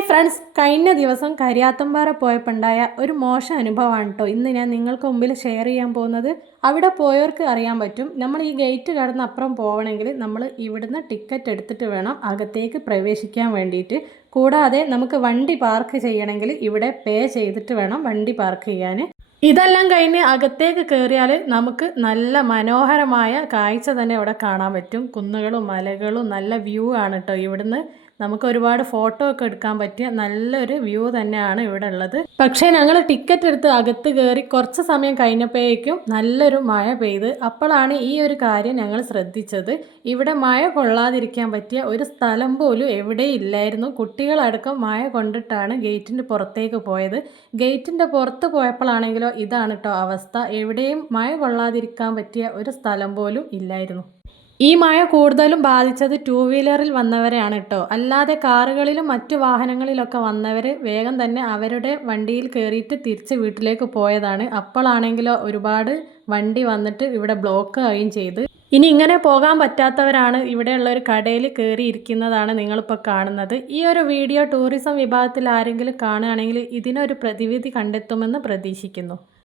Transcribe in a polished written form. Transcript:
Hi friends, കഴിഞ്ഞ ദിവസം കരിയാത്തമ്പാറ പോയപ്പോണ്ടായ ഒരു മോശം അനുഭവമാണ് കേട്ടോ ഇന്ന് ഞാൻ നിങ്ങൾക്ക് മുമ്പിൽ ഷെയർ ചെയ്യാൻ പോകുന്നത്. അവിടെ പോയവർക്ക് അറിയാൻ പറ്റും, നമ്മൾ ഈ ഗേറ്റ് കടന്ന് അപ്പുറം പോകണമെങ്കിൽ നമ്മൾ ഇവിടുന്ന് ടിക്കറ്റ് എടുത്തിട്ട് വേണം അകത്തേക്ക് പ്രവേശിക്കാൻ വേണ്ടിയിട്ട്. കൂടാതെ നമുക്ക് വണ്ടി പാർക്ക് ചെയ്യണമെങ്കിൽ ഇവിടെ പേ ചെയ്തിട്ട് വേണം വണ്ടി പാർക്ക് ചെയ്യാൻ. ഇതെല്ലാം കഴിഞ്ഞ് അകത്തേക്ക് കയറിയാൽ നമുക്ക് നല്ല മനോഹരമായ കാഴ്ച തന്നെ ഇവിടെ കാണാൻ പറ്റും. കുന്നുകളും മലകളും നല്ല വ്യൂ ആണ് കേട്ടോ ഇവിടുന്ന്. നമുക്ക് ഒരുപാട് ഫോട്ടോ ഒക്കെ എടുക്കാൻ പറ്റിയ നല്ലൊരു വ്യൂ തന്നെയാണ് ഇവിടെ ഉള്ളത്. പക്ഷേ ഞങ്ങൾ ടിക്കറ്റ് എടുത്ത് അകത്ത് കയറി കുറച്ച് സമയം കഴിഞ്ഞപ്പോഴേക്കും നല്ലൊരു മഴ പെയ്ത്. അപ്പോഴാണ് ഈ ഒരു കാര്യം ഞങ്ങൾ ശ്രദ്ധിച്ചത്. ഇവിടെ മഴ കൊള്ളാതിരിക്കാൻ പറ്റിയ ഒരു സ്ഥലം പോലും എവിടെയും ഇല്ലായിരുന്നു. കുട്ടികളടക്കം മഴ കൊണ്ടിട്ടാണ് ഗേറ്റിൻ്റെ പുറത്തേക്ക് പോയത്. ഗേറ്റിൻ്റെ പുറത്ത് പോയപ്പോഴാണെങ്കിലോ ഇതാണ് കേട്ടോ അവസ്ഥ. എവിടെയും മഴ കൊള്ളാതിരിക്കാൻ പറ്റിയ ഒരു സ്ഥലം പോലും ഇല്ലായിരുന്നു. ഈ മഴ കൂടുതലും ബാധിച്ചത് 2 വീലറിൽ വന്നവരെയാണ് കേട്ടോ. അല്ലാതെ കാറുകളിലും മറ്റു വാഹനങ്ങളിലൊക്കെ വന്നവർ വേഗം തന്നെ അവരുടെ വണ്ടിയിൽ കയറിയിട്ട് തിരിച്ച് വീട്ടിലേക്ക് പോയതാണ്. അപ്പോഴാണെങ്കിലോ ഒരുപാട് വണ്ടി വന്നിട്ട് ഇവിടെ ബ്ലോക്ക് ആവുകയും ചെയ്ത്. ഇനി ഇങ്ങനെ പോകാൻ പറ്റാത്തവരാണ് ഇവിടെയുള്ള ഒരു കടയിൽ കയറി ഇരിക്കുന്നതാണ് നിങ്ങളിപ്പോൾ കാണുന്നത്. ഈ ഒരു വീഡിയോ ടൂറിസം വിഭാഗത്തിൽ ആരെങ്കിലും കാണുകയാണെങ്കിൽ ഇതിനൊരു പ്രതിവിധി കണ്ടെത്തുമെന്ന് പ്രതീക്ഷിക്കുന്നു.